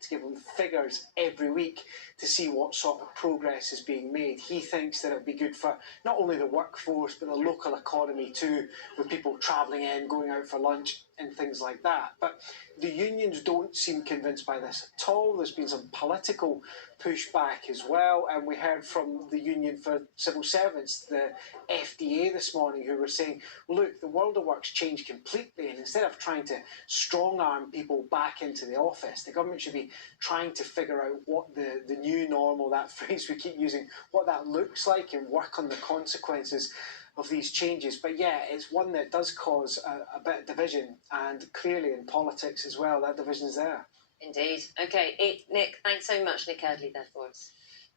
to give them figures every week to see what sort of progress is being made. He thinks that it'll be good for not only the workforce but the local economy too, with people travelling in, going out for lunch and things like that. But the unions don't seem convinced by this at all. There's been some political pushback as well, and we heard from the Union for Civil Servants, the FDA, this morning, who were saying, look, the world of work's changed completely, and instead of trying to strong-arm people back into the office, the government should be trying to figure out what the new normal, that phrase we keep using, what that looks like, and work on the consequences of these changes. But yeah, it's one that does cause a bit of division, and clearly in politics as well, that division is there. Indeed. Okay, Nick, thanks so much. Nick Eardley there for us.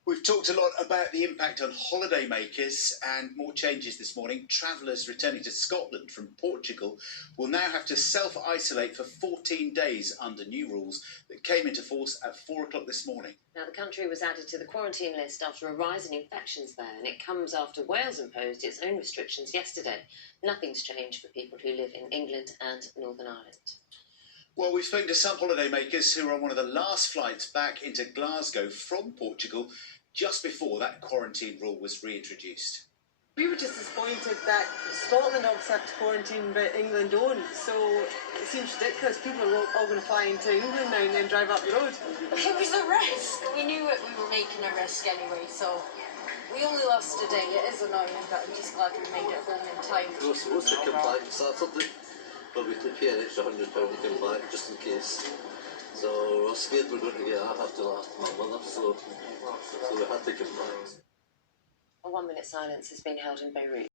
We've talked a lot about the impact on holidaymakers and more changes this morning. Travellers returning to Scotland from Portugal will now have to self-isolate for 14 days under new rules that came into force at 4 o'clock this morning. Now, the country was added to the quarantine list after a rise in infections there, and it comes after Wales imposed its own restrictions yesterday. Nothing's changed for people who live in England and Northern Ireland. Well, we've spoken to some holidaymakers who were on one of the last flights back into Glasgow from Portugal just before that quarantine rule was reintroduced. We were just disappointed that Scotland obviously have to quarantine, but England don't. So it seems ridiculous. People are all going to fly into England now and then drive up the road. It was a risk. We knew it. We were making a risk anyway, so we only lost a day. It is annoying, but I'm just glad we made it home in time. We were supposed to come back Saturday, but we had to pay an extra £100 to come back just in case. So we're scared we're going to get that after my mother, so we had to come back. A 1-minute silence has been held in Beirut.